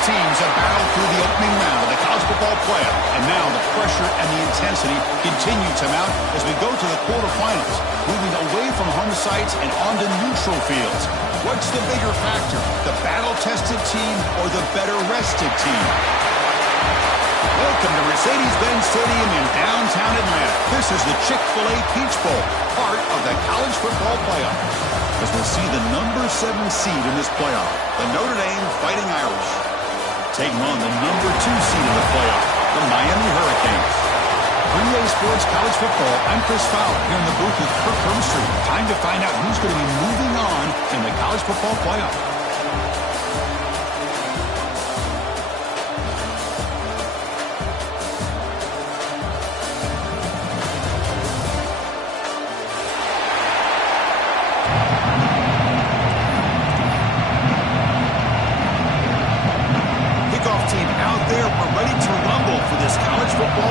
teams have battled through the opening round of the college football playoff, and now the pressure and the intensity continue to mount as we go to the quarterfinals, moving away from home sites and onto neutral fields. What's the bigger factor, the battle-tested team or the better-rested team? Welcome to Mercedes-Benz Stadium in downtown Atlanta. This is the Chick-fil-A Peach Bowl, part of the college football playoff. As we'll see the number 7 seed in this playoff, the Notre Dame Fighting Irish, taking on the number 2 seed in the playoff, the Miami Hurricanes. For EA Sports College Football, I'm Chris Fowler here in the booth with Kirk Hermstreet. Time to find out who's going to be moving on in the college football playoff.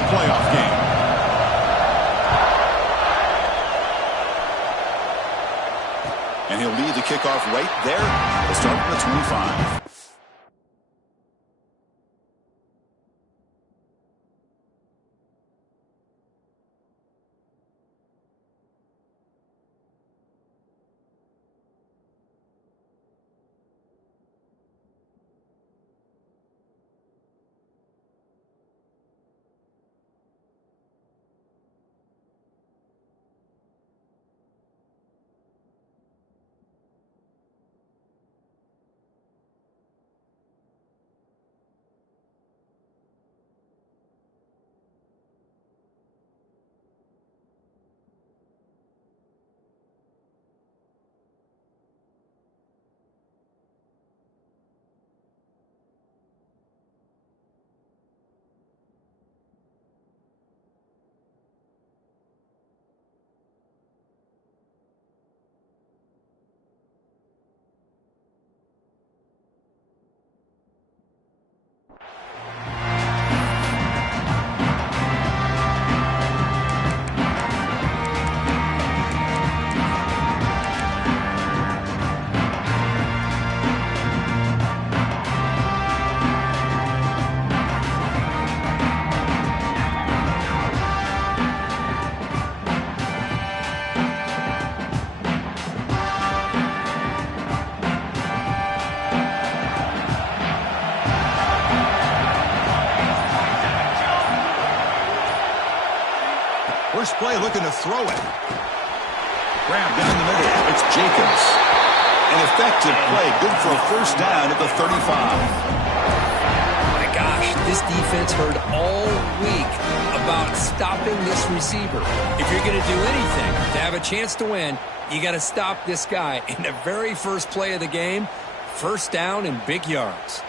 Playoff game. And he'll lead the kickoff right there. We'll start from the 25. First play looking to throw it. Grab down the middle. It's Jacobs. An effective play. Good for a first down at the 35. My gosh, this defense heard all week about stopping this receiver. If you're going to do anything to have a chance to win, you got to stop this guy. In the very first play of the game, first down and big yards.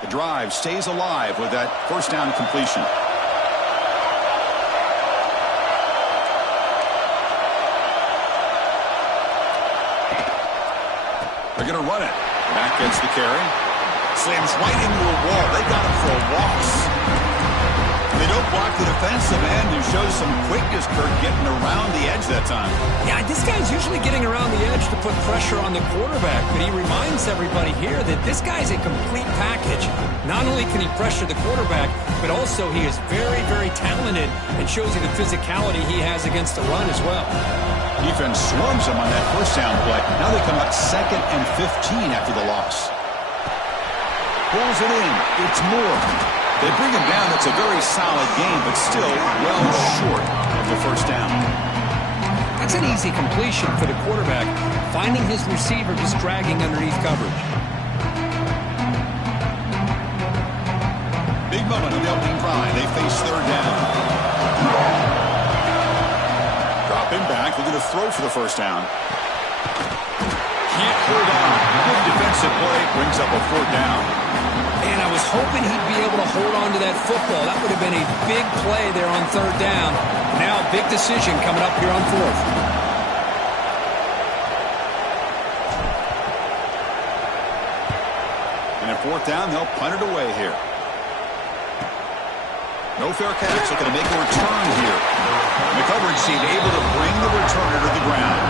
The drive stays alive with that first down completion. They're going to run it. Back gets the carry. Slams right into a wall. They got him for a waltz. They don't block the defensive end, who shows some quickness, Kirk, getting around the edge that time. Yeah, this guy's usually getting around the edge to put pressure on the quarterback, but he reminds everybody here that this guy's a complete package. Not only can he pressure the quarterback, but also he is very, very talented and shows you the physicality he has against the run as well. Defense swarms him on that first down play. Now they come up 2nd and 15 after the loss. Pulls it in. It's Moore. They bring him down. It's a very solid game, but still well short of the first down. That's an easy completion for the quarterback, finding his receiver just dragging underneath coverage. Big moment on the opening drive. They face third down. Drop him back. They're going to throw for the first down. Can't hold on. Good defensive play. Brings up a fourth down. And I was hoping he'd be able to hold on to that football. That would have been a big play there on third down. Now, big decision coming up here on fourth. And at fourth down, they'll punt it away here. No fair catch. Looking to make a return here. The coverage team able to bring the returner to the ground.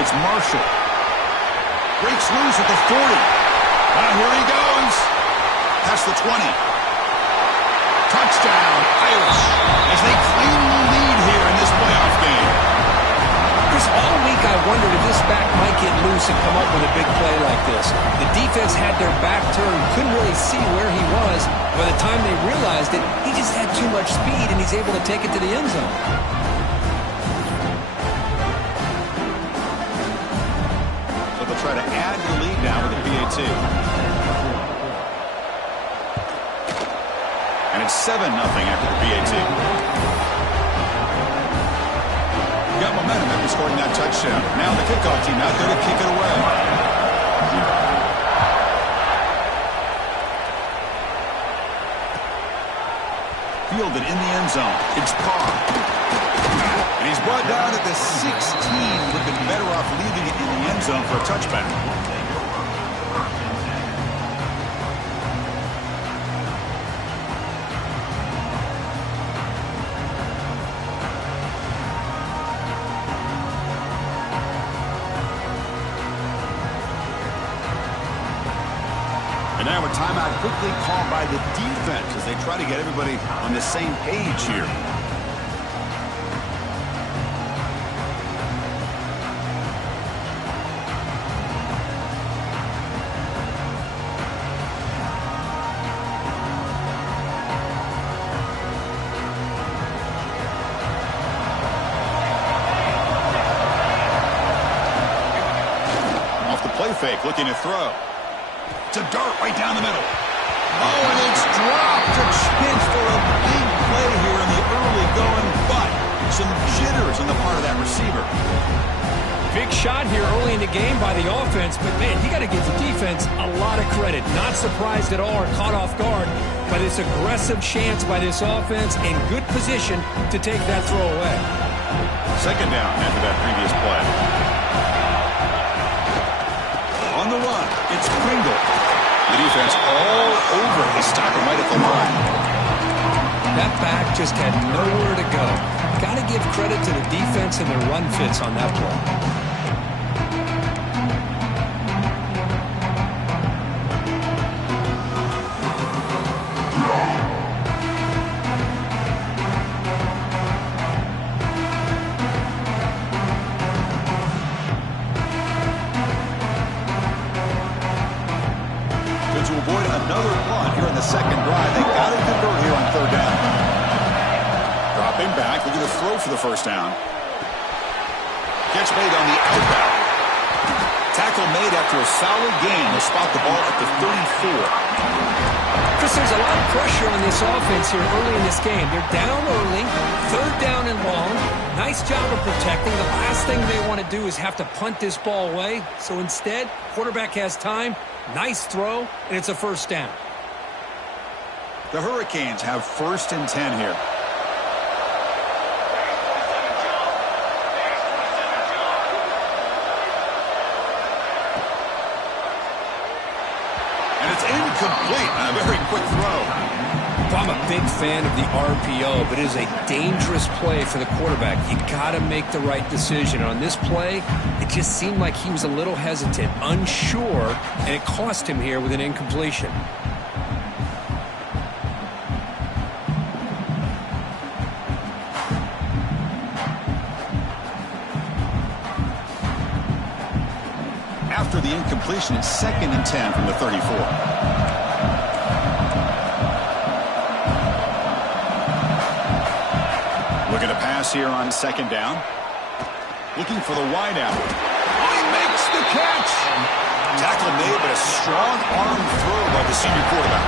It's Marshall. Breaks loose at the 40. Here he goes. Past the 20. Touchdown, Irish, as they claim the lead here in this playoff game. Chris, all week I wondered if this back might get loose and come up with a big play like this. The defense had their back turned, couldn't really see where he was. By the time they realized it, he just had too much speed, and he's able to take it to the end zone. Try to add the lead now with the PAT. And it's 7-0 after the PAT. Got momentum after scoring that touchdown. Now the kickoff team out there to kick it away. Fielded in the end zone. It's Carr. And he's brought down at the 16, looking better off leaving it in the end zone for a touchback. And now a timeout quickly called by the defense as they try to get everybody on the same page here. Fake, looking to throw. To dart right down the middle. Oh, and it's dropped. A chance for a big play here in the early going, but some jitters on the part of that receiver. Big shot here early in the game by the offense, but man, you got to give the defense a lot of credit. Not surprised at all or caught off guard by this aggressive chance by this offense in good position to take that throw away. Second down after that previous play. On the run, it's Pringle. The defense all over his tackle right at the line. That back just had nowhere to go. Got to give credit to the defense and their run fits on that play. To avoid another punt here in the second drive, they got to convert here on third down. Dropping back, looking to throw for the first down. Catch made on the outbound. Tackle made after a solid gain to spot the ball at the 34. Chris, there's a lot of pressure on this offense here early in this game. They're down early, third down and long. Nice job of protecting. The last thing they want to do is have to punt this ball away. So instead, quarterback has time. Nice throw, and it's a first down. The Hurricanes have 1st and 10 here. And it's incomplete on a very quick throw. I'm a big fan of the RPO, but it is a dangerous play for the quarterback. You got to make the right decision. On this play, it just seemed like he was a little hesitant, unsure, and it cost him here with an incompletion. After the incompletion, it's 2nd and 10 from the 34. Looking to pass here on 2nd down. Looking for the wide out. Oh, he makes the catch. Tackle made, but a strong arm throw by the senior quarterback.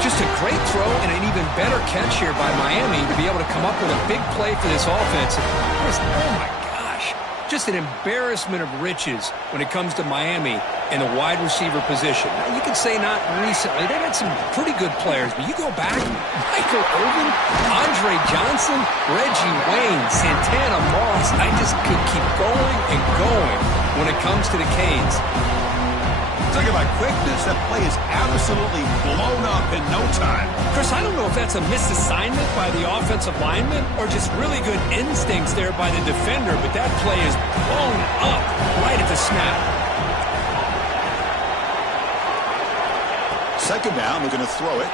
Just a great throw and an even better catch here by Miami to be able to come up with a big play for this offense. Oh my gosh. Just an embarrassment of riches when it comes to Miami in the wide receiver position. Now, you can say not recently. They've had some pretty good players, but you go back, Michael Irvin, Andre Johnson, Reggie Wayne, Santana Moss. I just could keep going and going when it comes to the Canes. Talking about quickness, that play is absolutely blown up in no time. Chris, I don't know if that's a misassignment by the offensive lineman or just really good instincts there by the defender, but that play is blown up right at the snap. Second down, they're going to throw it.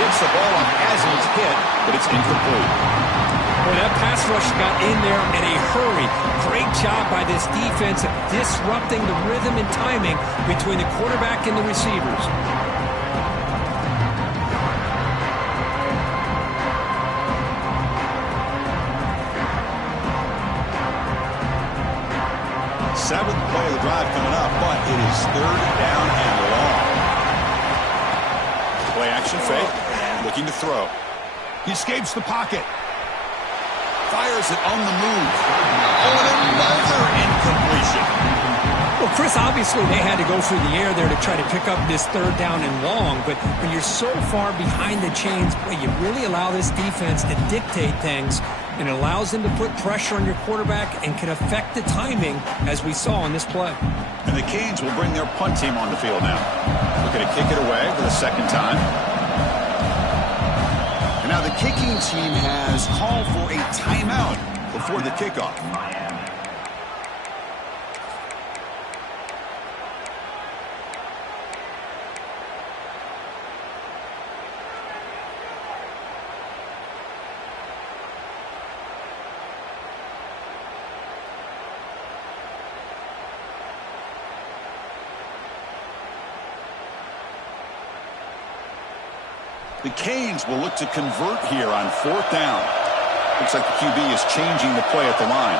Gets the ball up as he's hit, but it's incomplete. Boy, that pass rush got in there in a hurry. Great job by this defense of disrupting the rhythm and timing between the quarterback and the receivers. Seventh play of the drive coming up, but it is third down and long. Play action fake, looking to throw. He escapes the pocket. Fires it on the move. Oh, and another incompletion. Well, Chris, obviously they had to go through the air there to try to pick up this third down and long, but when you're so far behind the chains, boy, you really allow this defense to dictate things, and it allows them to put pressure on your quarterback and can affect the timing, as we saw in this play. And the Canes will bring their punt team on the field now. Looking to kick it away for the second time. Now the kicking team has called for a timeout before the kickoff. The Canes will look to convert here on fourth down. Looks like the QB is changing the play at the line.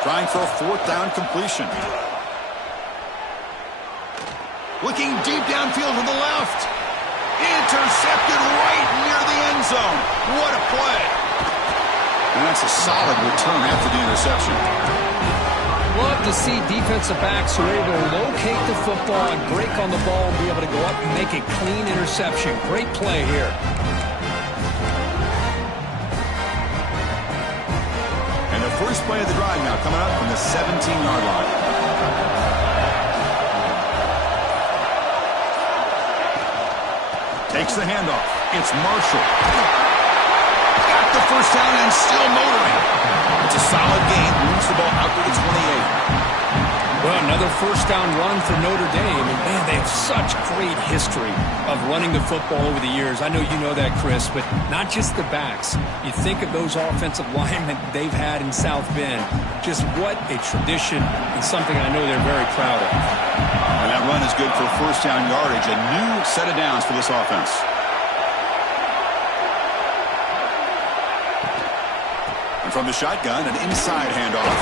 Trying for a fourth down completion. Looking deep downfield to the left. Intercepted right near the end zone. What a play. And that's a solid return after the interception. Love to see defensive backs who are able to locate the football and break on the ball and be able to go up and make a clean interception. Great play here. And the first play of the drive now coming up from the 17-yard line. Takes the handoff. It's Marshall. Got the first down and still motoring. It's a solid gain. Moves the ball out to the 28. Well, another first down run for Notre Dame. And, man, they have such great history of running the football over the years. I know you know that, Chris, but not just the backs. You think of those offensive linemen they've had in South Bend. Just what a tradition and something I know they're very proud of. And that run is good for first down yardage. A new set of downs for this offense. And from the shotgun, an inside handoff.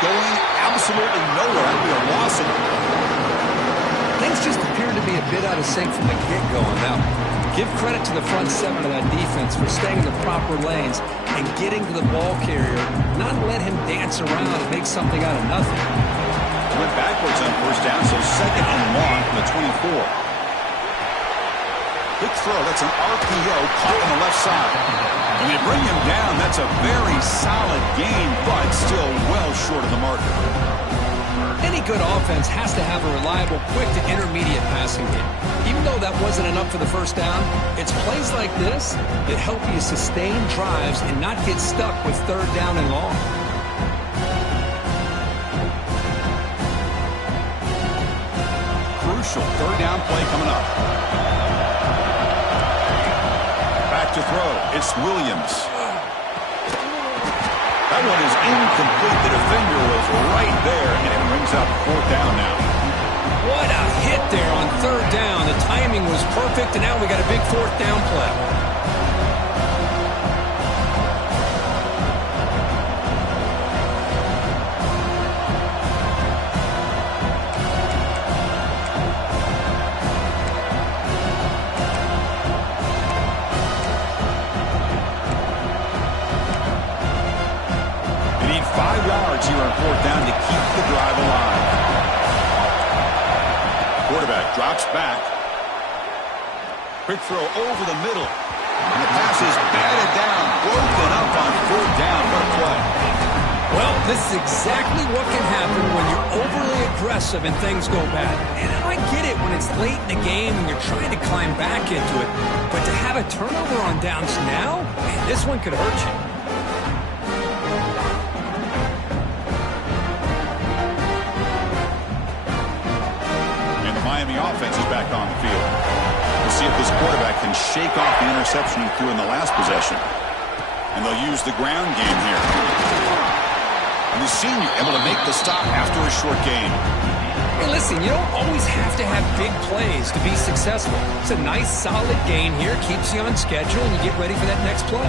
Going absolutely nowhere. That'll be a loss. Things just appear to be a bit out of sync from the get-go. Now, give credit to the front seven of that defense for staying in the proper lanes and getting to the ball carrier, not let him dance around and make something out of nothing. Went backwards on first down, so second and long from the 24. Quick throw. That's an RPO caught on the left side. And they bring him down. That's a very solid gain, but still well short of the marker. Any good offense has to have a reliable, quick to intermediate passing game. Even though that wasn't enough for the first down, it's plays like this that help you sustain drives and not get stuck with third down and long. Crucial third down play coming up. To throw. It's Williams. That one is incomplete. The defender was right there, and it brings up fourth down now. What a hit there on third down. The timing was perfect, and now we got a big fourth down play. Quarterback drops back. Quick throw over the middle. And the pass is batted down, broken up on 4th down. What a play. Well, this is exactly what can happen when you're overly aggressive and things go bad. And I get it when it's late in the game and you're trying to climb back into it. But to have a turnover on downs now, man, this one could hurt you. And the Miami offense is back on the field. We'll see if this quarterback can shake off the interception he threw in the last possession. And they'll use the ground game here. And the senior able to make the stop after a short gain. Hey, listen, you don't always have to have big plays to be successful. It's a nice, solid gain here. Keeps you on schedule, and you get ready for that next play.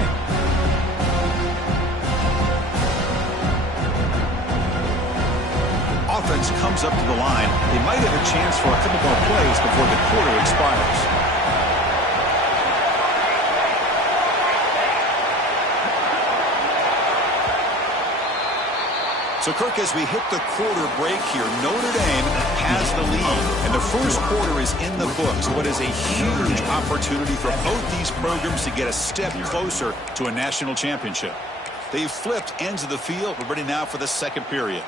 Offense comes up to the line. They might have a chance for a couple more plays before the quarter expires. So, Kirk, as we hit the quarter break here, Notre Dame has the lead, and the first quarter is in the books. What is a huge opportunity for both these programs to get a step closer to a national championship. They've flipped ends of the field. We're ready now for the second period.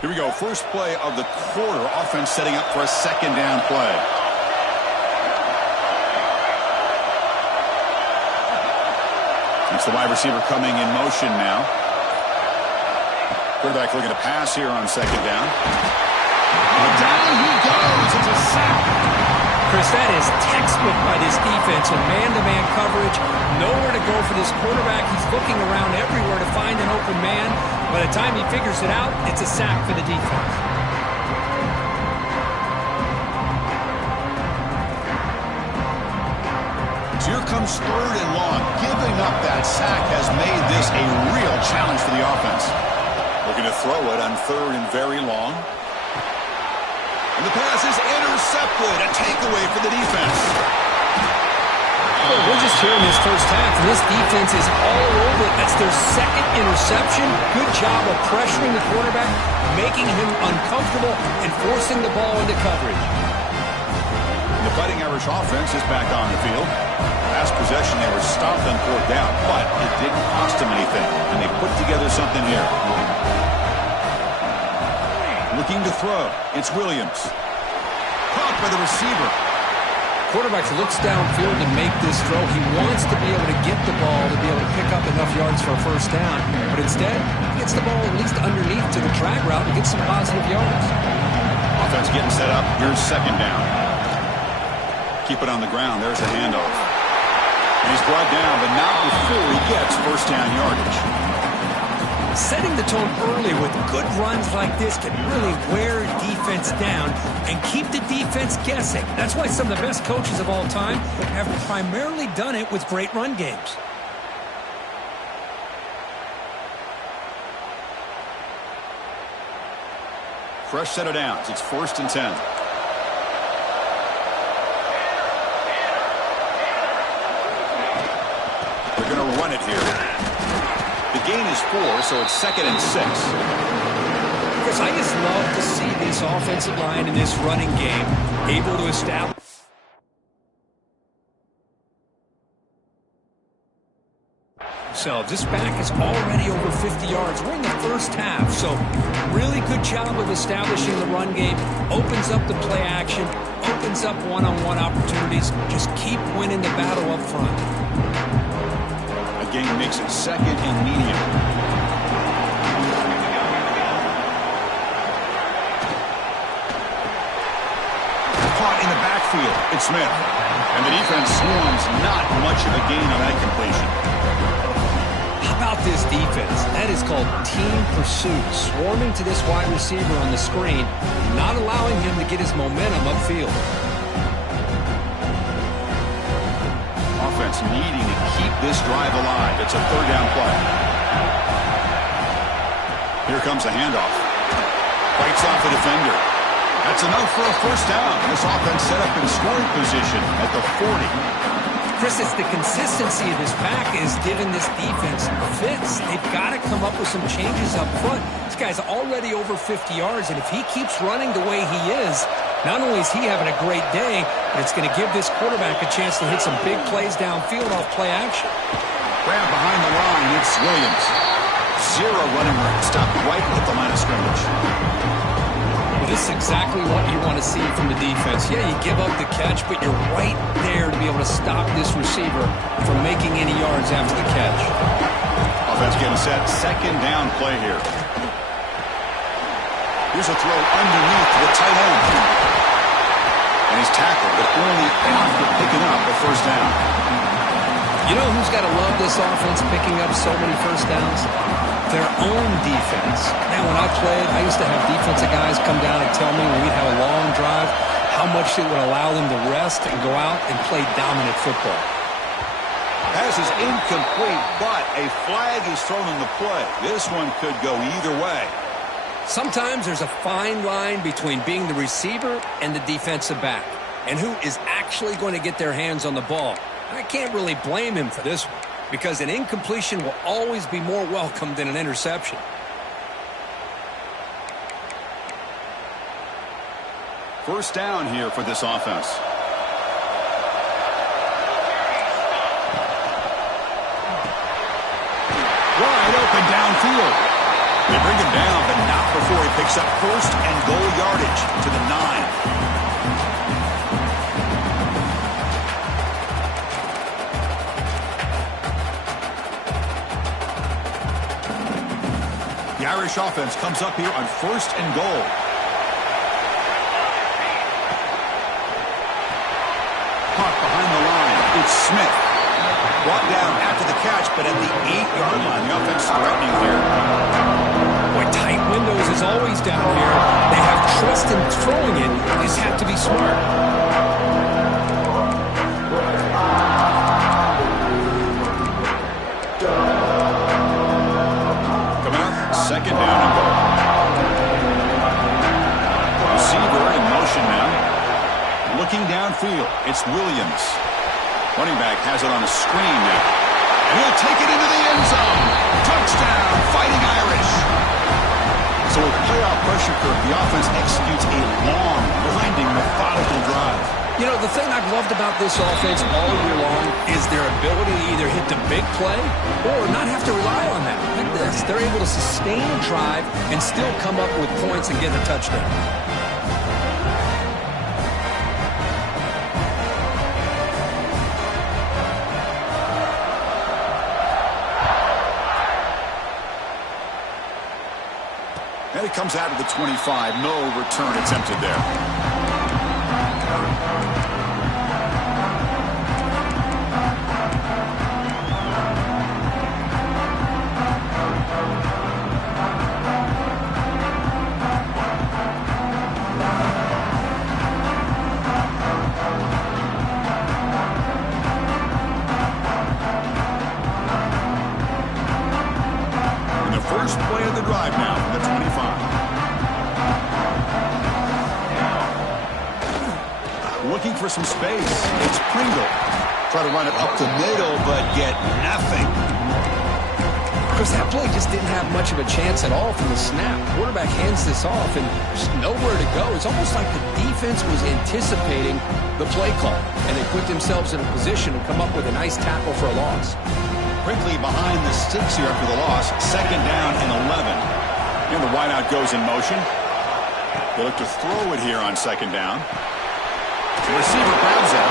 Here we go. First play of the quarter. Offense setting up for a second down play. It's the wide receiver coming in motion now. Quarterback looking to pass here on second down. And down he goes. It's a sack. Chris, that is textbook by this defense with man-to-man coverage. Nowhere to go for this quarterback. He's looking around everywhere to find an open man. By the time he figures it out, it's a sack for the defense. Here comes 3rd and long. Giving up that sack has made this a real challenge for the offense. Looking to throw it on 3rd and very long. And the pass is intercepted. A takeaway for the defense. Well, we're just here in this first half, and this defense is all over it. That's their second interception. Good job of pressuring the quarterback, making him uncomfortable, and forcing the ball into coverage. The Fighting Irish offense is back on the field. Last possession, they were stopped on 4th down, but it didn't cost them anything, and they put together something here. Looking to throw. It's Williams. Caught by the receiver. Quarterback looks downfield to make this throw. He wants to be able to get the ball to be able to pick up enough yards for a first down, but instead, he gets the ball at least underneath to the drag route and gets some positive yards. Offense getting set up. Here's second down. Keep it on the ground. There's a handoff. And he's brought down, but not before he gets first down yardage. Setting the tone early with good runs like this can really wear defense down and keep the defense guessing. That's why some of the best coaches of all time have primarily done it with great run games. Fresh set of downs. It's 1st and 10. They're going to run it here. The gain is 4, so it's 2nd and 6. Chris, I just love to see this offensive line in this running game able to establish. So this back is already over 50 yards. We're in the first half, so really good job of establishing the run game. Opens up the play action, opens up one-on-one opportunities. Just keep winning the battle up front. Gain makes it 2nd and medium. Caught in the backfield. It's Smith. And the defense swarms. Not much of a gain on that completion. How about this defense? That is called team pursuit. Swarming to this wide receiver on the screen, not allowing him to get his momentum upfield. Offense needing to keep this drive alive. It's a 3rd down play. Here comes a handoff. Fights off the defender. That's enough for a first down. This offense set up in scoring position at the 40. Chris, it's the consistency of this pack is giving this defense fits. They've got to come up with some changes up front. This guy's already over 50 yards, and if he keeps running the way he is, not only is he having a great day, but it's going to give this quarterback a chance to hit some big plays downfield off play action. Grab behind the line, it's Williams. Zero running room, stopped right at the line of scrimmage. Well, this is exactly what you want to see from the defense. Yeah, you give up the catch, but you're right there to be able to stop this receiver from making any yards after the catch. Offense getting set, second down play here. Here's a throw underneath to the tight end. And he's tackled, but only after picking up a first down. You know who's got to love this offense picking up so many first downs? Their own defense. Man, when I played, I used to have defensive guys come down and tell me when we'd have a long drive how much it would allow them to rest and go out and play dominant football. Pass is incomplete, but a flag is thrown in the play. This one could go either way. Sometimes there's a fine line between being the receiver and the defensive back, and who is actually going to get their hands on the ball. I can't really blame him for this one, because an incompletion will always be more welcome than an interception. First down here for this offense. Wide open downfield. They bring him down, but not before he picks up first and goal yardage to the 9. The Irish offense comes up here on first and goal. Caught behind the line. It's Smith. Brought down after the catch, but at the 8-yard line. The offense threatening here. Boy, tight windows is always down here. They have trust in throwing it. They just have to be smart. Second down and goal. Receiver in motion now. Looking downfield. It's Williams. Running back has it on a screen now. And he'll take it into the end zone. Touchdown, Fighting Irish. So with playoff pressure curve, the offense executes a long, grinding, methodical drive. You know, the thing I've loved about this offense all year long is their ability to either hit the big play or not have to rely on that. Like this, they're able to sustain a drive and still come up with points and get a touchdown. And it comes out of the 25. No return attempted there. First play of the drive now from the 25. Looking for some space. It's Pringle. Try to run it up the middle, but get nothing. Because that play just didn't have much of a chance at all from the snap. Quarterback hands this off and just nowhere to go. It's almost like the defense was anticipating the play call, and they put themselves in a position to come up with a nice tackle for a loss. Quickly behind the sticks here after the loss. Second down and 11. And the wideout goes in motion. They look to throw it here on second down. The receiver grabs it.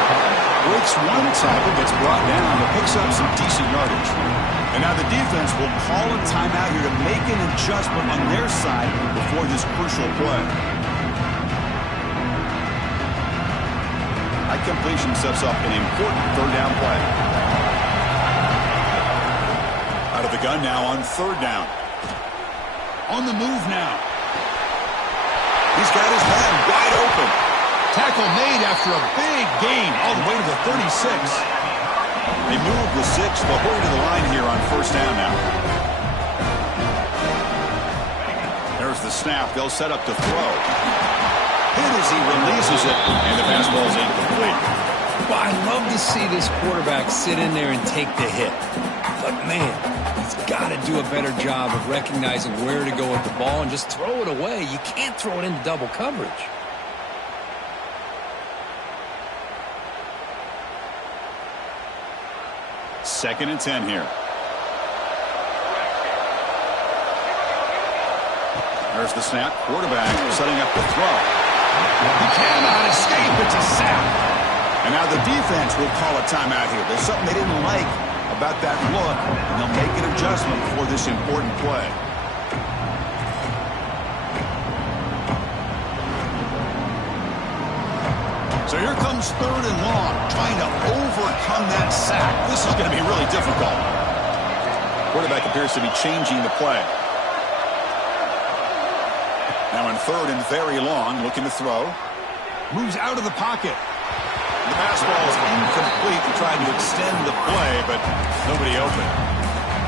Breaks one tackle, gets brought down, but picks up some decent yardage. And now the defense will call a timeout here to make an adjustment on their side before this crucial play. That completion sets up an important third down play. Out of the gun now on third down. On the move now. He's got his man wide open. Tackle made after a big gain all the way to the 36. They move the 6. They'll hurry to the line here on first down now. There's the snap. They'll set up to throw. Hit as he releases it, and the fastball is incomplete. Well, I love to see this quarterback sit in there and take the hit. But, man, he's got to do a better job of recognizing where to go with the ball and just throw it away. You can't throw it into double coverage. Second and 10 here. There's the snap. Quarterback setting up the throw. He cannot escape. It's a sack. And now the defense will call a timeout here. There's something they didn't like about that look, and they'll make an adjustment for this important play. So here comes third and long, trying to overcome that sack. This is going to be really difficult. Quarterback appears to be changing the play. Now in third and very long, looking to throw. Moves out of the pocket. The pass ball is incomplete to try to extend the play, but nobody open.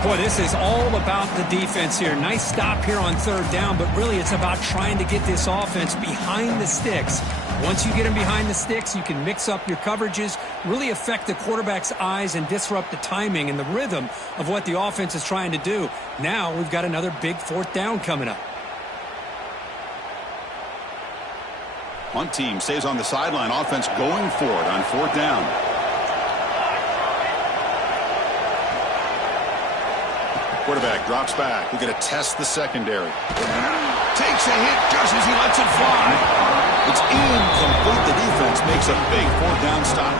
Boy, this is all about the defense here. Nice stop here on third down, but really it's about trying to get this offense behind the sticks. Once you get them behind the sticks, you can mix up your coverages, really affect the quarterback's eyes and disrupt the timing and the rhythm of what the offense is trying to do. Now we've got another big fourth down coming up. One team stays on the sideline. Offense going for it on fourth down. Quarterback drops back. We're going to test the secondary. Takes a hit just as he lets it fly. It's incomplete. The defense makes a big fourth down stop.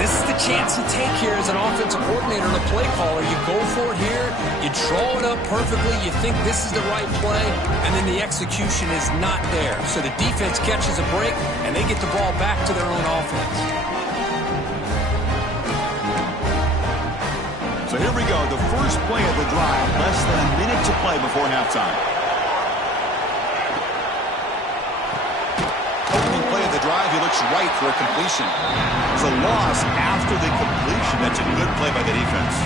This is the chance you take here as an offensive coordinator and a play caller. You go for it here, you draw it up perfectly, you think this is the right play, and then the execution is not there. So the defense catches a break, and they get the ball back to their own offense. So here we go, the first play of the drive, less than a minute to play before halftime. Drive, he looks right for a completion. It's a loss after the completion. That's a good play by the defense.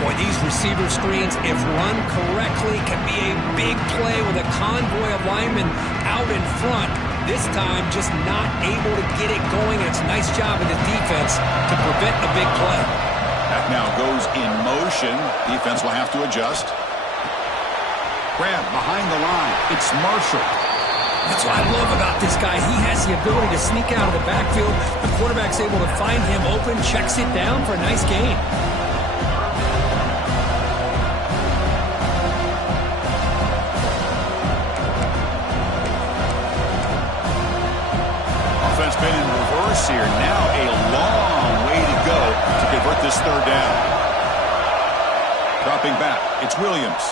Boy, these receiver screens, if run correctly, can be a big play with a convoy of linemen out in front. This time, just not able to get it going. And it's a nice job of the defense to prevent a big play. That now goes in motion. Defense will have to adjust. Grab behind the line. It's Marshall. That's what I love about this guy. He has the ability to sneak out of the backfield. The quarterback's able to find him open, checks it down for a nice gain. Offense been in reverse here. Now a long way to go to convert this third down. Dropping back. It's Williams.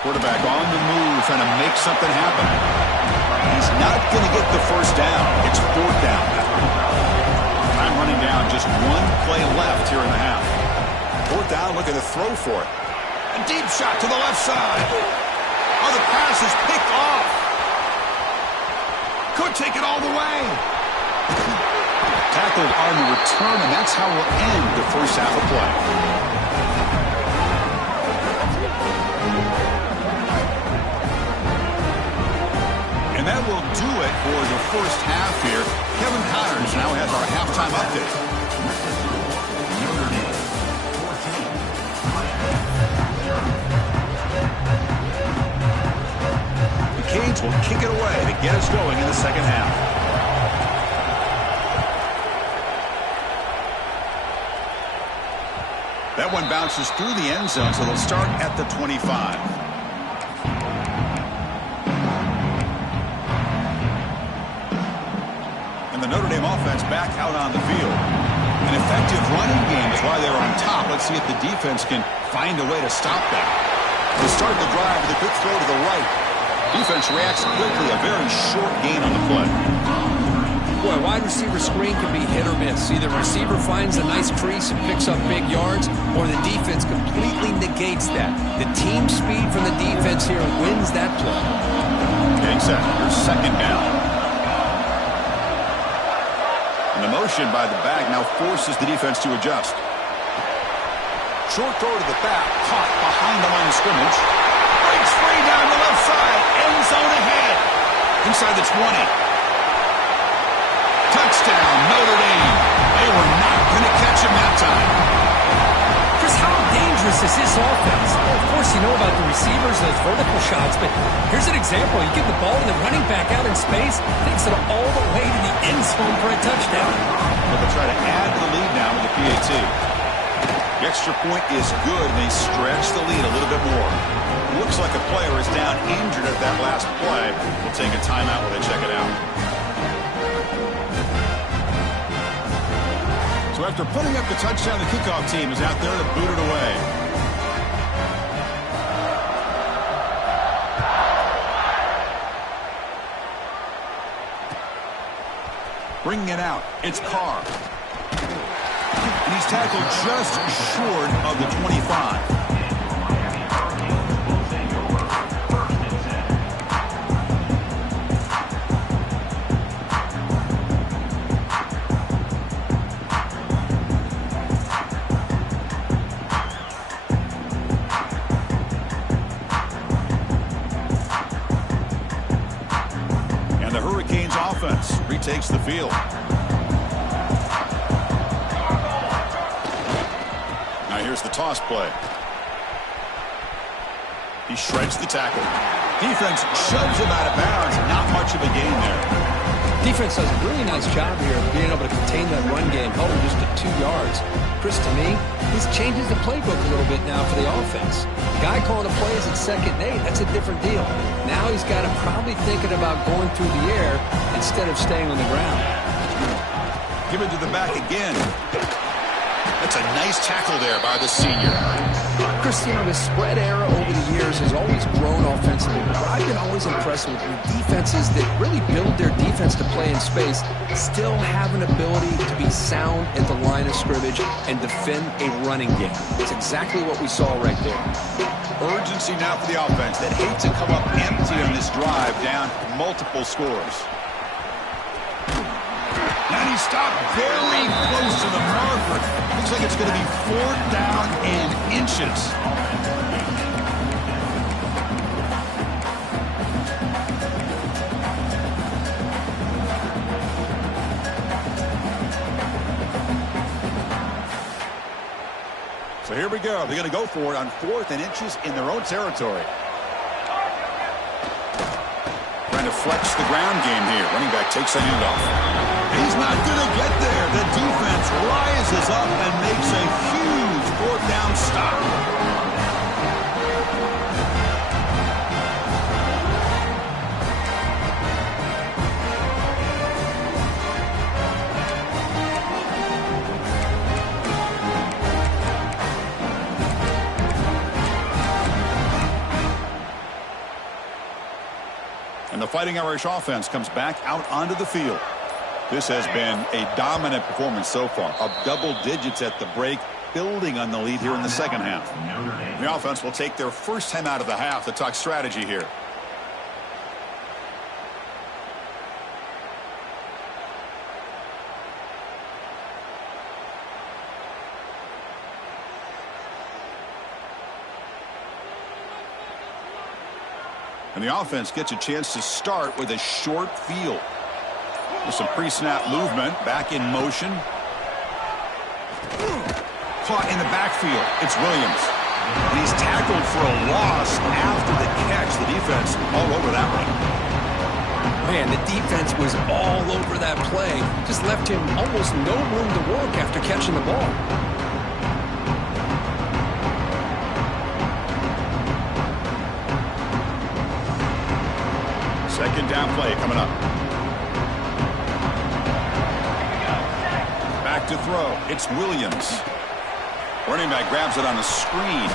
Quarterback on the move, trying to make something happen. He's not going to get the first down. It's fourth down. Time running down, just one play left here in the half. Fourth down, looking to throw for it. A deep shot to the left side. Oh, the pass is picked off. Could take it all the way. Tackled on the return, and that's how we'll end the first half of play. And that will do it for the first half here. Kevin Connors now has our halftime update. The Canes will kick it away to get us going in the second half. That one bounces through the end zone, so they'll start at the 25. The Notre Dame offense back out on the field. An effective running game is why they're on top. Let's see if the defense can find a way to stop that. They start the drive with a quick throw to the right. Defense reacts quickly. A very short gain on the play. Boy, a wide receiver screen can be hit or miss. Either receiver finds a nice crease and picks up big yards, or the defense completely negates that. The team speed from the defense here wins that play. Getting set. Here's second down. And the motion by the back now forces the defense to adjust. Short throw to the back, caught behind the line of scrimmage. Breaks free down the left side, end zone ahead. Inside the 20. Notre Dame. They were not going to catch him that time. Chris, how dangerous is this offense? Well, of course, you know about the receivers, those vertical shots, but here's an example. You give the ball to the running back out in space, takes it all the way to the end zone for a touchdown. They'll try to add to the lead now with the PAT. The extra point is good, and they stretch the lead a little bit more. Looks like a player is down injured at that last play. We'll take a timeout while they check it out. So after putting up the touchdown, the kickoff team is out there to boot it away. Bringing it out, it's Carr. And he's tackled just short of the 25. Takes the field. Now here's the toss play. He shreds the tackle. Defense shoves him out of bounds. Not much of a gain there. Defense does a really nice job here of being able to contain that run game, held him just at 2 yards. Chris, to me, this changes the playbook a little bit now for the offense. The guy calling the plays at 2nd and 8, that's a different deal. Now he's got to probably thinking about going through the air instead of staying on the ground. Give it to the back again. That's a nice tackle there by the senior. Chris, you know, the spread era over the years has always grown offensively, but I've been always impressed with defenses that really build their defense to play in space, still have an ability to be sound at the line of scrimmage and defend a running game. It's exactly what we saw right there. Urgency now for the offense that hate to come up empty on this drive, down multiple scores. And he stopped very close to the marker. Looks like it's going to be 4th down and inches. So here we go. They're going to go for it on 4th and inches in their own territory. Trying to flex the ground game here. Running back takes a handoff. He's not going to get there. The defense rises up and makes a huge 4th down stop. And the Fighting Irish offense comes back out onto the field. This has been a dominant performance so far, up double digits at the break, building on the lead here in the second half. The offense will take their first time out of the half to talk strategy here. And the offense gets a chance to start with a short field. With some pre-snap movement, back in motion. Caught in the backfield. It's Williams. And he's tackled for a loss after the catch. The defense all over that one. Man, the defense was all over that play. Just left him almost no room to work after catching the ball. Second down play coming up. Back to throw. It's Williams. Running back grabs it on a screen.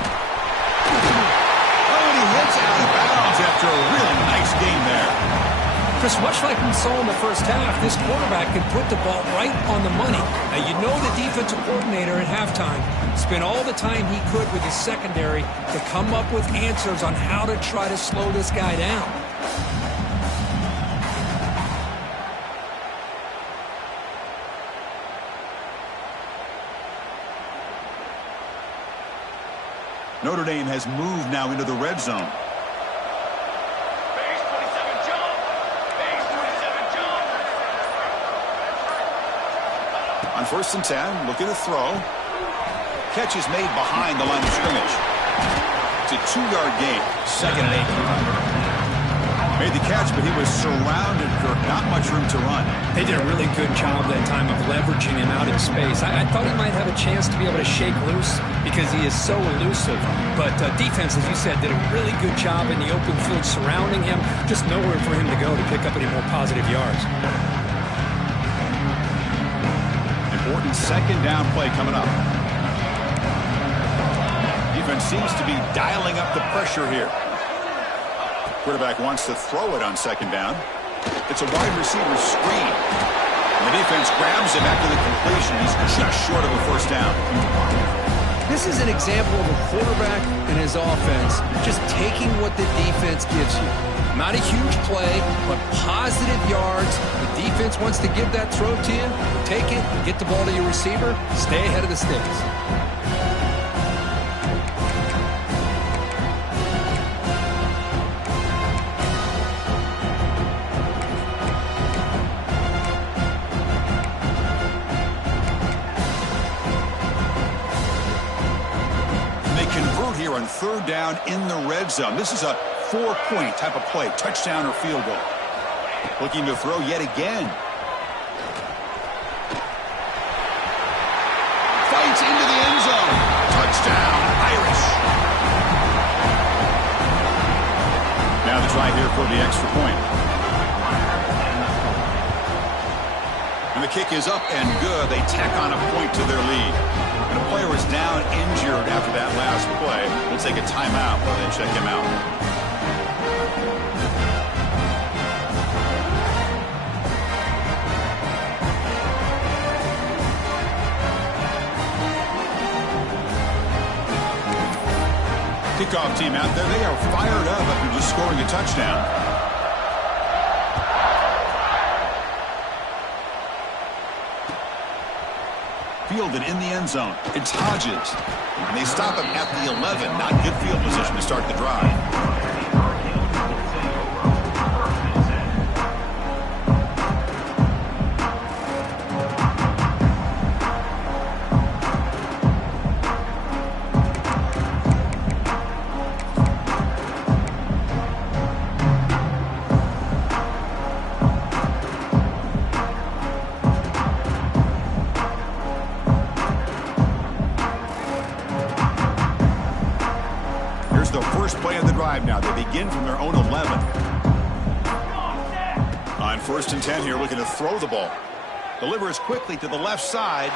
Oh, and he hits out of bounds after a really nice game there. Chris, much like we saw in the first half, this quarterback can put the ball right on the money. Now, you know the defensive coordinator at halftime spent all the time he could with his secondary to come up with answers on how to try to slow this guy down. Notre Dame has moved now into the red zone. On 1st and 10, looking to throw. Catch is made behind the line of scrimmage. It's a 2-yard gain. 2nd and 8. Made the catch, but he was surrounded for not much room to run. They did a really good job that time of leveraging him out in space. I thought he might have a chance to be able to shake loose because he is so elusive. But defense, as you said, did a really good job in the open field surrounding him. Just nowhere for him to go to pick up any more positive yards. Important 2nd down play coming up. Defense seems to be dialing up the pressure here. Quarterback wants to throw it on 2nd down. It's a wide receiver screen. And the defense grabs him after the completion. He's just short of a 1st down. This is an example of a quarterback and his offense just taking what the defense gives you. Not a huge play, but positive yards. The defense wants to give that throw to you. Take it, get the ball to your receiver, stay ahead of the sticks. On 3rd down in the red zone. This is a 4-point type of play, touchdown or field goal. Looking to throw yet again. Fights into the end zone. Touchdown, Irish. Now the try here for the extra point. And the kick is up and good. They tack on a point to their lead. And a player is down injured after that last play. We'll take a timeout while they check him out. Kickoff team out there. They are fired up after just scoring a touchdown. Fielded in the end zone. It's Hodges. And they stop him at the 11. Not good field position to start the drive. Now they begin from their own 11. On 1st and 10 here, looking to throw the ball. Delivers quickly to the left side,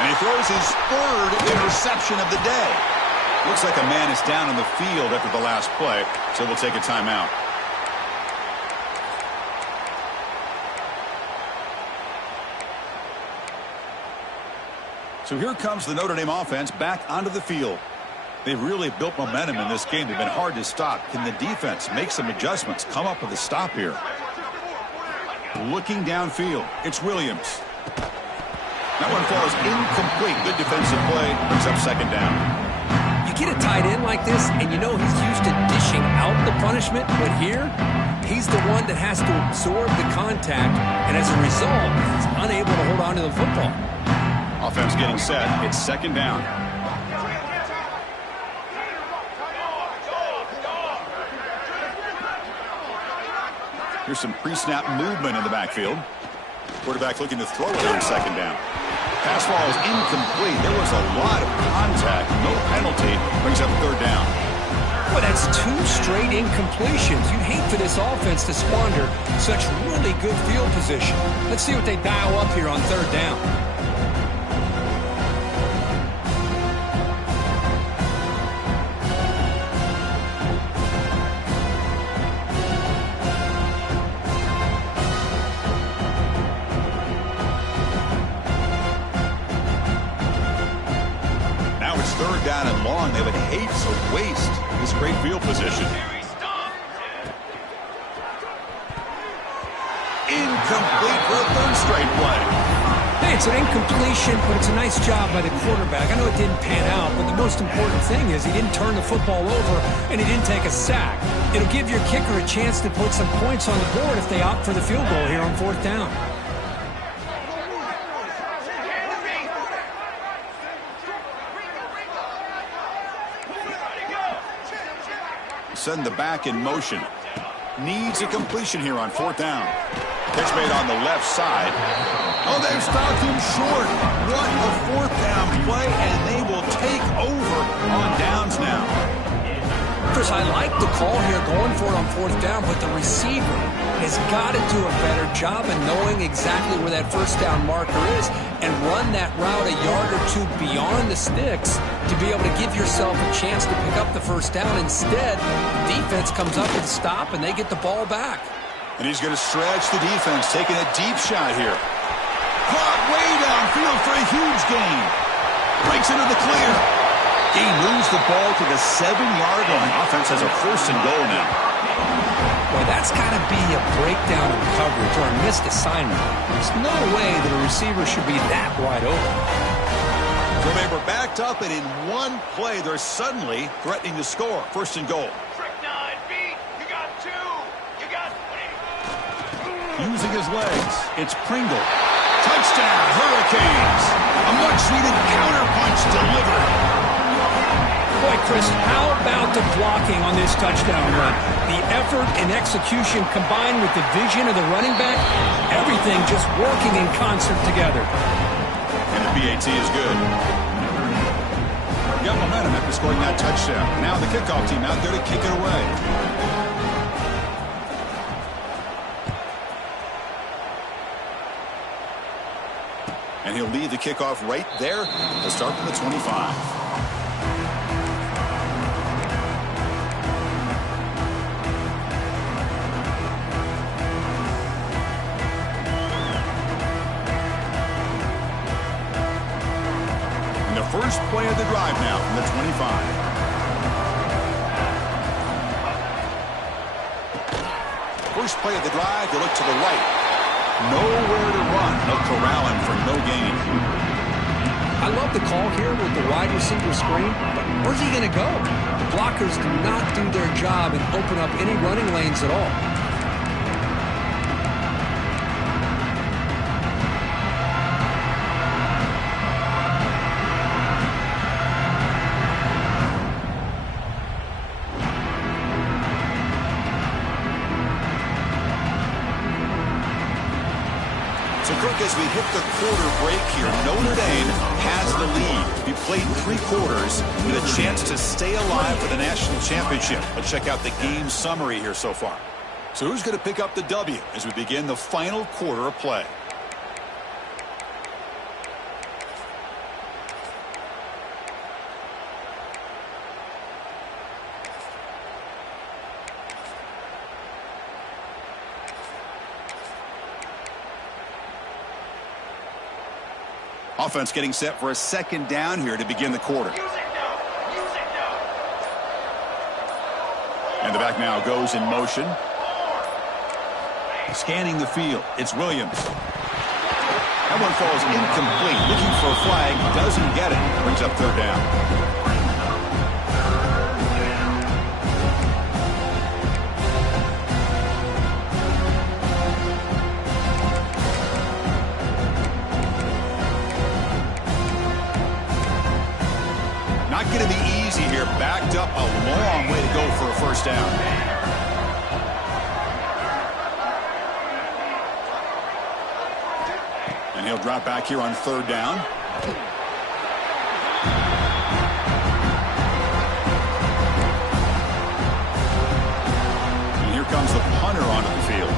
and he throws his 3rd interception of the day. Looks like a man is down on the field after the last play, so we'll take a timeout. So here comes the Notre Dame offense back onto the field. They've really built momentum in this game. They've been hard to stop. Can the defense make some adjustments, come up with a stop here? Looking downfield, it's Williams. That one falls incomplete. Good defensive play, brings up 2nd down. You get a tight end like this, and you know he's used to dishing out the punishment, but here, he's the one that has to absorb the contact, and as a result, he's unable to hold on to the football. Offense getting set. It's 2nd down. Here's some pre-snap movement in the backfield. Quarterback looking to throw it on 2nd down. Pass ball is incomplete. There was a lot of contact. No penalty. Brings up 3rd down. Well, that's 2 straight incompletions. You'd hate for this offense to squander such really good field position. Let's see what they dial up here on 3rd down. Down and long. They would hate to waste this great field position. Incomplete for a 3rd straight play. Hey, it's an incompletion, but it's a nice job by the quarterback. I know it didn't pan out, but the most important thing is he didn't turn the football over and he didn't take a sack. It'll give your kicker a chance to put some points on the board if they opt for the field goal here on 4th down. Send the back in motion. Needs a completion here on 4th down. Pitch made on the left side. Oh, they've stopped him short. What a 4th down play, and they will take over on downs now. Chris, I like the call here going for it on 4th down, but the receiver has got to do a better job of knowing exactly where that 1st down marker is and run that route a yard or two beyond the sticks to be able to give yourself a chance to pick up the 1st down. Instead, defense comes up with a stop, and they get the ball back. And he's going to stretch the defense, taking a deep shot here. Caught way downfield for a huge gain. Breaks into the clear. He moves the ball to the 7-yard line. Offense has a 1st and goal now. Boy, that's got to be a breakdown in coverage or a missed assignment. There's no way that a receiver should be that wide open. So they were backed up, and in one play, they're suddenly threatening to score. 1st and goal. Using his legs, it's Pringle. Touchdown, Hurricanes. A much-needed counterpunch delivered. Boy, Chris, how about the blocking on this touchdown run? The effort and execution combined with the vision of the running back, everything just working in concert together. And the BAT is good. Got momentum after scoring that touchdown. Now the kickoff team out there to kick it away. And he'll lead the kickoff right there. They'll start from the 25. And the first play of the drive now from the 25. First play of the drive, they look to the right. Nowhere to run. They'll corral him for no gain. I love the call here with the wide receiver screen, but where's he going to go? The blockers do not do their job and open up any running lanes at all. As we hit the quarter break here, Notre Dame has the lead. We played 3 quarters with a chance to stay alive for the national championship. Let's check out the game summary here so far. So who's going to pick up the W as we begin the final quarter of play? Offense getting set for a 2nd down here to begin the quarter. And the back now goes in motion. Scanning the field. It's Williams. That one falls incomplete. Looking for a flag. Doesn't get it. Brings up 3rd down. Not going to be easy here. Backed up a long way to go for a 1st down. And he'll drop back here on 3rd down. And here comes the punter onto the field.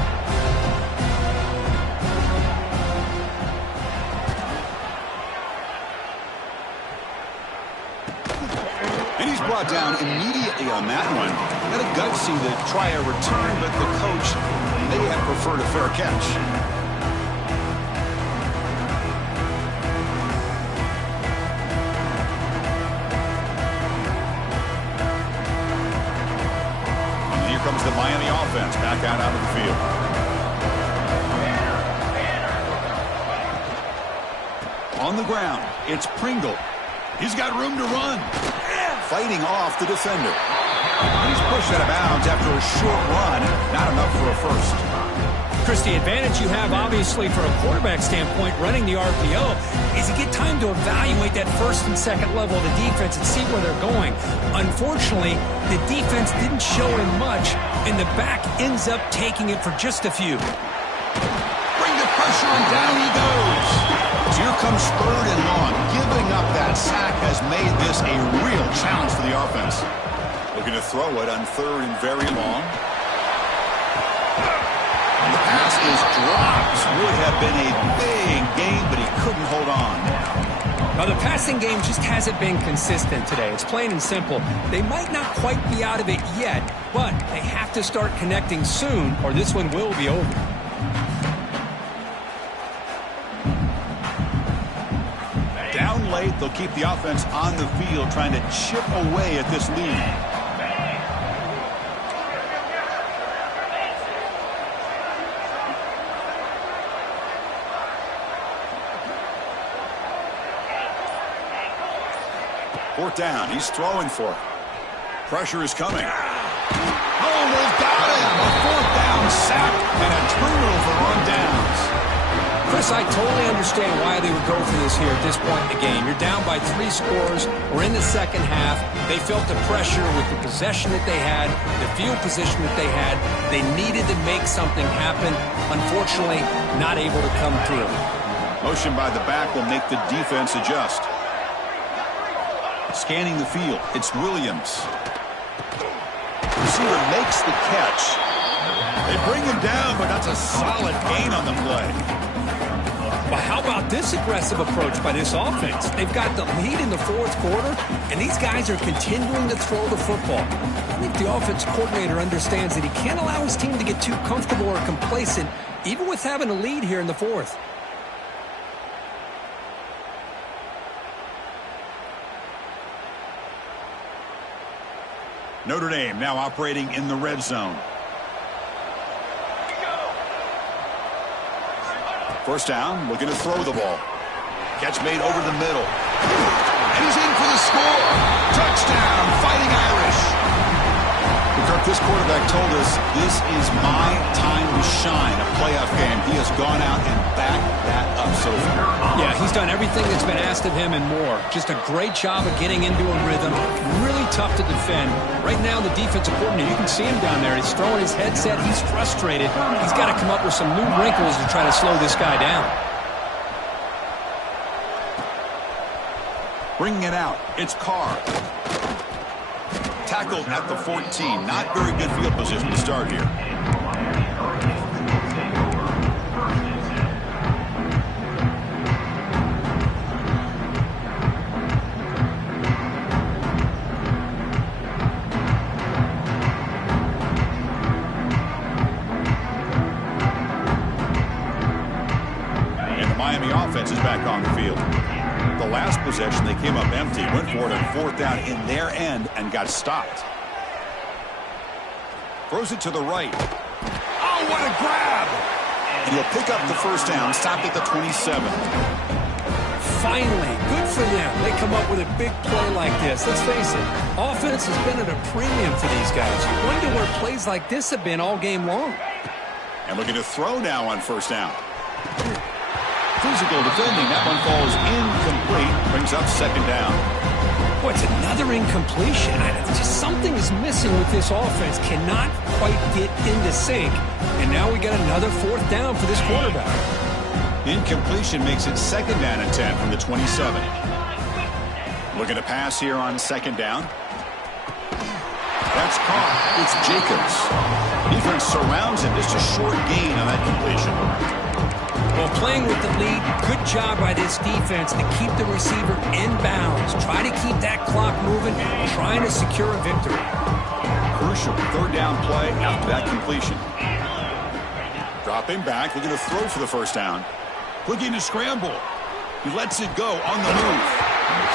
Brought down immediately on that one. Had a gutsy to try a return, but the coach may have preferred a fair catch. And here comes the Miami offense back out of the field. On the ground, it's Pringle. He's got room to run. Fighting off the defender. He's pushed out of bounds after a short run. Not enough for a 1st. Chris, the advantage you have, obviously, from a quarterback standpoint, running the RPO, is you get time to evaluate that first and second level of the defense and see where they're going. Unfortunately, the defense didn't show him much, and the back ends up taking it for just a few. Bring the pressure, and down he goes. Here comes third and long. Giving up that sack has made this a real challenge for the offense. Looking to throw it on third and very long. And the pass is dropped. Would have been a big gain, but he couldn't hold on. Now, the passing game just hasn't been consistent today. It's plain and simple. They might not quite be out of it yet, but they have to start connecting soon, or this one will be over. Down late, they'll keep the offense on the field, trying to chip away at this lead. Fourth down, he's throwing for it. Pressure is coming. Oh, they've got him! A fourth down sack and a turnover on downs. Chris, I totally understand why they would go for this here at this point in the game. You're down by 3 scores. We're in the second half. They felt the pressure with the possession that they had, the field position that they had. They needed to make something happen. Unfortunately, not able to come through. Motion by the back will make the defense adjust. Scanning the field, it's Williams. Receiver makes the catch. They bring him down, but that's a solid gain on the play. But how about this aggressive approach by this offense? They've got the lead in the fourth quarter, and these guys are continuing to throw the football. I think the offense coordinator understands that he can't allow his team to get too comfortable or complacent, even with having a lead here in the fourth. Notre Dame now operating in the red zone. First down, looking to throw the ball. Catch made over the middle. And he's in for the score. Touchdown, Fighting Irish. Kirk, this quarterback told us this is my time to shine, a playoff game. He has gone out and backed that up so far. Yeah, he's done everything that's been asked of him and more. Just a great job of getting into a rhythm. Really tough to defend. Right now, the defensive coordinator, you can see him down there. He's throwing his headset. He's frustrated. He's got to come up with some new wrinkles to try to slow this guy down. Bringing it out, it's Carr. Tackled at the 14. Not very good field position to start here. And the Miami offense is back on the field. The last possession, they came up empty, went for it on fourth down in their end and got stopped. Throws it to the right. Oh, what a grab! And he'll pick up the first down, stopped at the 27. Finally, good for them. They come up with a big play like this. Let's face it, offense has been at a premium for these guys. You wonder where plays like this have been all game long. And looking to throw now on first down. Physical defending. That one falls incomplete. Brings up second down. Boy, it's another incompletion. Just something is missing with this offense. Cannot quite get into sync. And now we got another fourth down for this quarterback. Incompletion makes it second down and 10 from the 27. Looking to pass here on second down. That's caught. It's Jacobs. Defense surrounds him. Just a short gain on that completion. Well, playing with the lead, good job by this defense to keep the receiver in bounds. Try to keep that clock moving, trying to secure a victory. Crucial third down play after that completion. Dropping back, looking to throw for the first down. Looking to scramble. He lets it go on the move.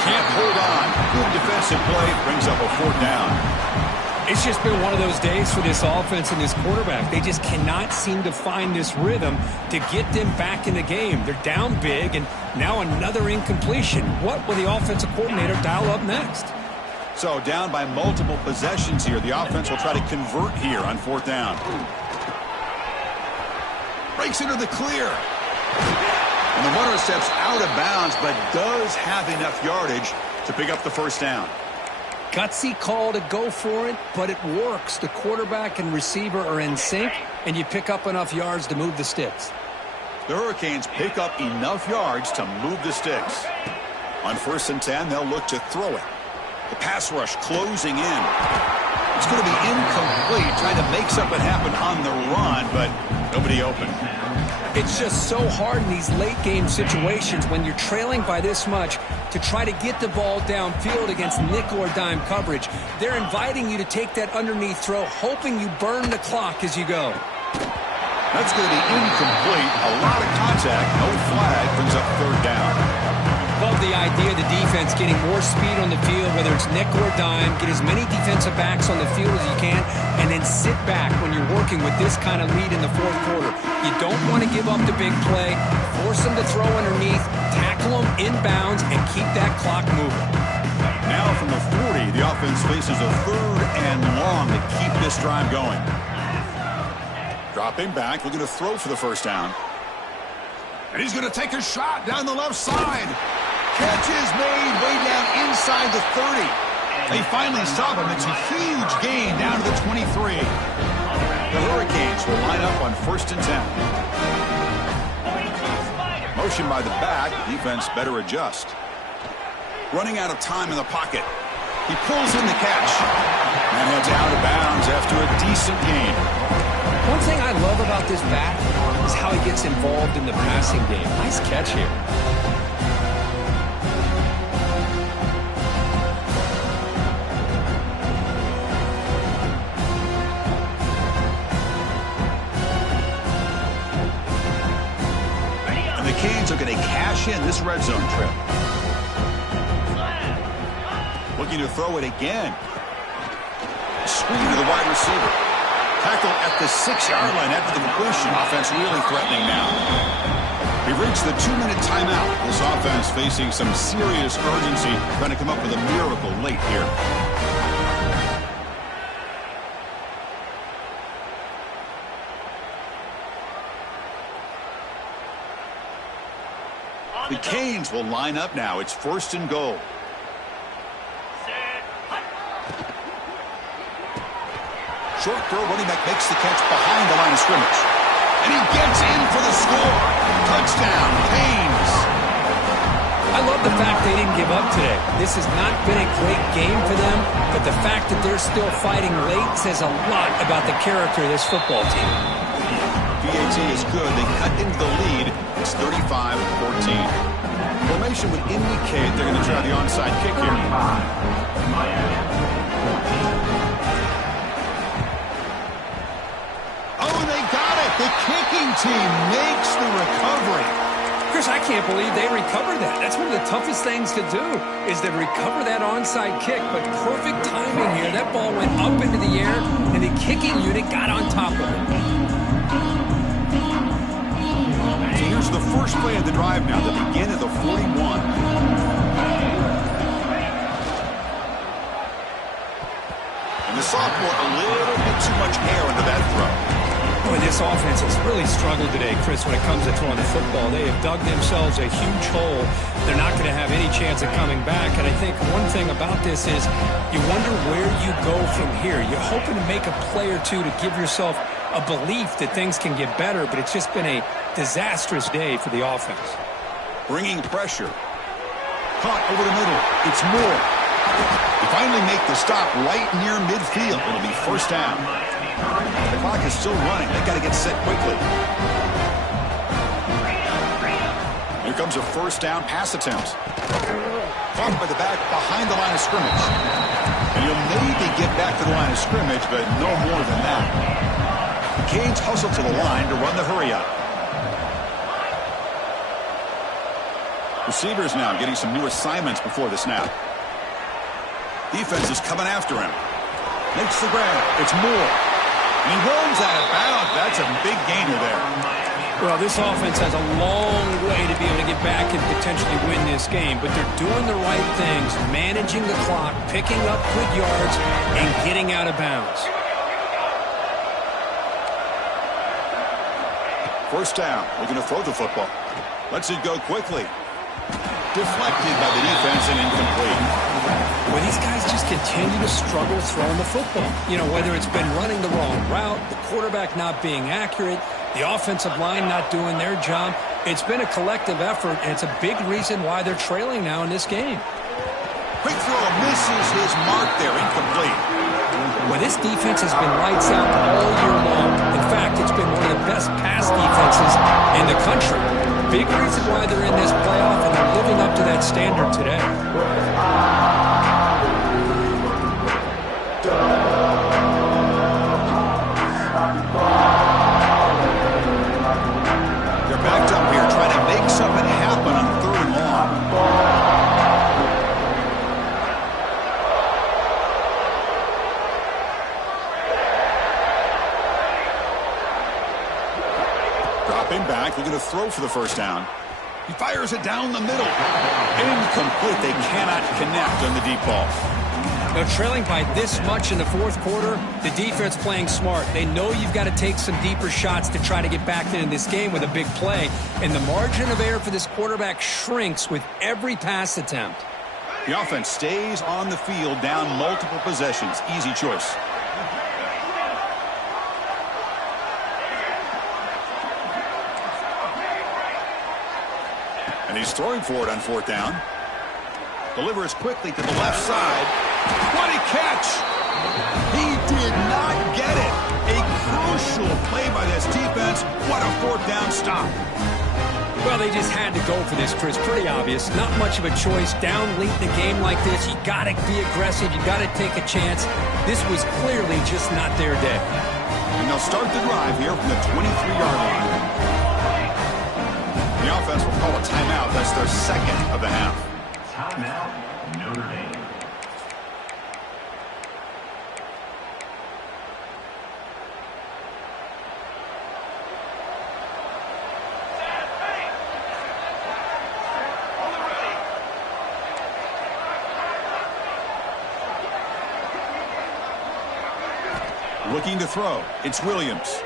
Can't hold on. Good defensive play, brings up a fourth down. It's just been one of those days for this offense and this quarterback. They just cannot seem to find this rhythm to get them back in the game. They're down big, and now another incompletion. What will the offensive coordinator dial up next? So down by multiple possessions here. The offense will try to convert here on fourth down. Breaks into the clear. And the runner steps out of bounds, but does have enough yardage to pick up the first down. Gutsy call to go for it, but it works. The quarterback and receiver are in sync, and you pick up enough yards to move the sticks. The Hurricanes pick up enough yards to move the sticks. On 1st and 10, they'll look to throw it. The pass rush closing in. It's going to be incomplete, trying to make something happen on the run, but nobody open. It's just so hard in these late-game situations when you're trailing by this much to try to get the ball downfield against nickel or dime coverage. They're inviting you to take that underneath throw, hoping you burn the clock as you go. That's going to be incomplete. A lot of contact. No flag. Brings up 3rd down. Love the idea of the defense getting more speed on the field, whether it's nickel or dime. Get as many defensive backs on the field as you can, and then sit back when you're working with this kind of lead in the 4th quarter. You don't want to give up the big play. Force them to throw underneath, tackle them inbounds, and keep that clock moving. Now from the 40, the offense faces a 3rd and long to keep this drive going. Dropping back, looking to throw for the first down. And he's going to take a shot down the left side. Catch is made way down inside the 30. They finally stop him. It's a huge gain down to the 23. The Hurricanes will line up on 1st and 10. Motion by the back. Defense better adjust. Running out of time in the pocket. He pulls in the catch. And heads out of bounds after a decent gain. One thing I love about this back is how he gets involved in the passing game. Nice catch here. And the Canes are going to cash in this red zone trip. Looking to throw it again. Screen to the wide receiver. Tackle at the 6-yard line after the completion. Offense really threatening now. We've reached the 2-minute timeout. This offense facing some serious urgency, trying to come up with a miracle late here. The Canes will line up now. It's 1st and goal. Short throw, running back makes the catch behind the line of scrimmage. And he gets in for the score. Touchdown, Canes. I love the fact they didn't give up today. This has not been a great game for them, but the fact that they're still fighting late says a lot about the character of this football team. PAT is good. They cut into the lead. It's 35-14. Formation would indicate they're going to try the onside kick here. The kicking team makes the recovery. Chris, I can't believe they recovered that. That's one of the toughest things to do, is to recover that onside kick. But perfect timing here. That ball went up into the air, and the kicking unit got on top of it. So here's the first play of the drive now, the begin of the 41. And the sophomore, a little bit too much air under that throw. Boy, this offense has really struggled today, Chris, when it comes to throwing the football. They have dug themselves a huge hole. They're not going to have any chance of coming back. And I think one thing about this is you wonder where you go from here. You're hoping to make a play or two to give yourself a belief that things can get better, but it's just been a disastrous day for the offense. Bringing pressure. Caught over the middle. It's Moore. They finally make the stop right near midfield. It'll be 1st down. The clock is still running. They've got to get set quickly. Here comes a 1st down pass attempt. Caught by the back behind the line of scrimmage. And he'll maybe get back to the line of scrimmage, but no more than that. The Canes hustle to the line to run the hurry-up. Receivers now getting some new assignments before the snap. Defense is coming after him. Makes the grab. It's Moore. And he runs out of bounds. That's a big gainer there. Well, this offense has a long way to be able to get back and potentially win this game, but they're doing the right things, managing the clock, picking up good yards, and getting out of bounds. First down. Looking to throw the football. Lets it go quickly. Deflected by the defense and incomplete. Well, these guys just continue to struggle throwing the football. You know, whether it's been running the wrong route, the quarterback not being accurate, the offensive line not doing their job. It's been a collective effort, and it's a big reason why they're trailing now in this game. Quick throw misses his mark there. Incomplete. Well, this defense has been lights out all year long. In fact, it's been one of the best pass defenses in the country. Big reason why they're in this playoff, and they're living up to that standard today. They're backed up here trying to make something happen on 3rd and long. Dropping back, looking to throw for the first down. He fires it down the middle. Incomplete. They cannot connect on the deep ball. Now, trailing by this much in the 4th quarter, the defense playing smart. They know you've got to take some deeper shots to try to get back into this game with a big play. And the margin of error for this quarterback shrinks with every pass attempt. The offense stays on the field down multiple possessions. Easy choice. And he's throwing for it on 4th down. Delivers quickly to the left side. What a catch! He did not get it. A crucial play by this defense. What a 4th down stop. Well, they just had to go for this, Chris. Pretty obvious. Not much of a choice. Down late in a game like this, you got to be aggressive. You got to take a chance. This was clearly just not their day. And they'll start the drive here from the 23-yard line. The offense will call a timeout. That's their 2nd of the half. Timeout, Notre Dame. Looking to throw. It's Williams.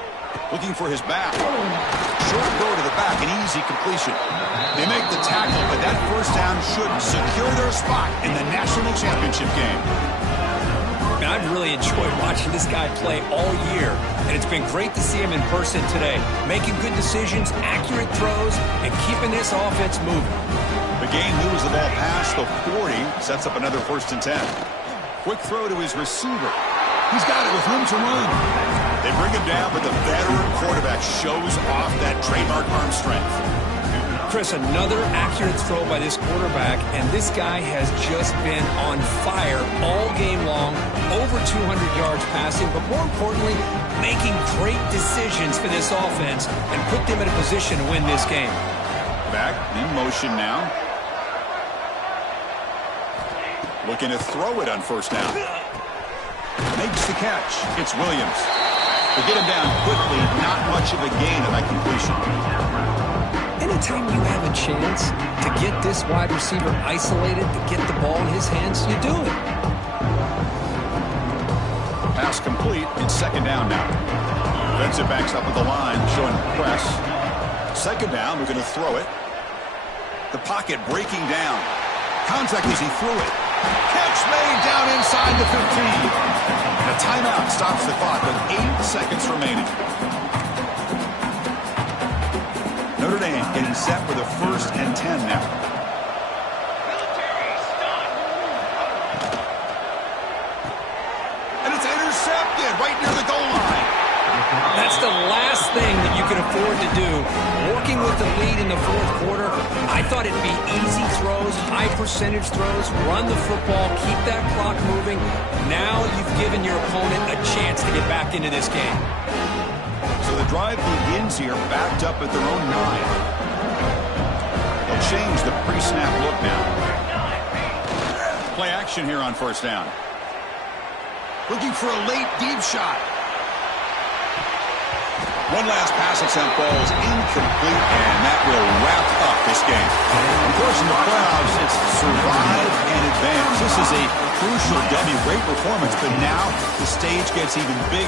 Looking for his back. Short throw to the back, an easy completion. They make the tackle, but that first down should secure their spot in the national championship game. I've really enjoyed watching this guy play all year, and it's been great to see him in person today. Making good decisions, accurate throws, and keeping this offense moving. The game moves the ball past the 40, sets up another 1st and 10. Quick throw to his receiver. He's got it with room to run. They bring him down, but the veteran quarterback shows off that trademark arm strength. Chris, another accurate throw by this quarterback, and this guy has just been on fire all game long, over 200 yards passing, but more importantly, making great decisions for this offense and put them in a position to win this game. Back in motion now. Looking to throw it on 1st down. Makes the catch. It's Williams. They get him down quickly. Not much of a gain of that completion. Anytime you have a chance to get this wide receiver isolated, to get the ball in his hands, you do it. Pass complete. It's 2nd down now. Defensive backs up at the line, showing press. 2nd down. We're going to throw it. The pocket breaking down. Contact as he threw it. Catch made down inside the 15. And a timeout stops the clock with 8 seconds remaining. Notre Dame getting set for the 1st and 10 now. And it's intercepted right near the goal line. That's the last thing that you can afford to do. Working with the lead in the 4th quarter, I thought it'd be easy throws, high percentage throws, run the football, keep that clock moving. Now you've given your opponent a chance to get back into this game. So the drive begins here, backed up at their own 9. They'll change the pre-snap look now. Play action here on 1st down. Looking for a late deep shot. One last pass attempt, ball is incomplete, and that will wrap up this game. Of course, in the playoffs, it's survive and advance. This is a crucial W. Great performance, but now the stage gets even bigger.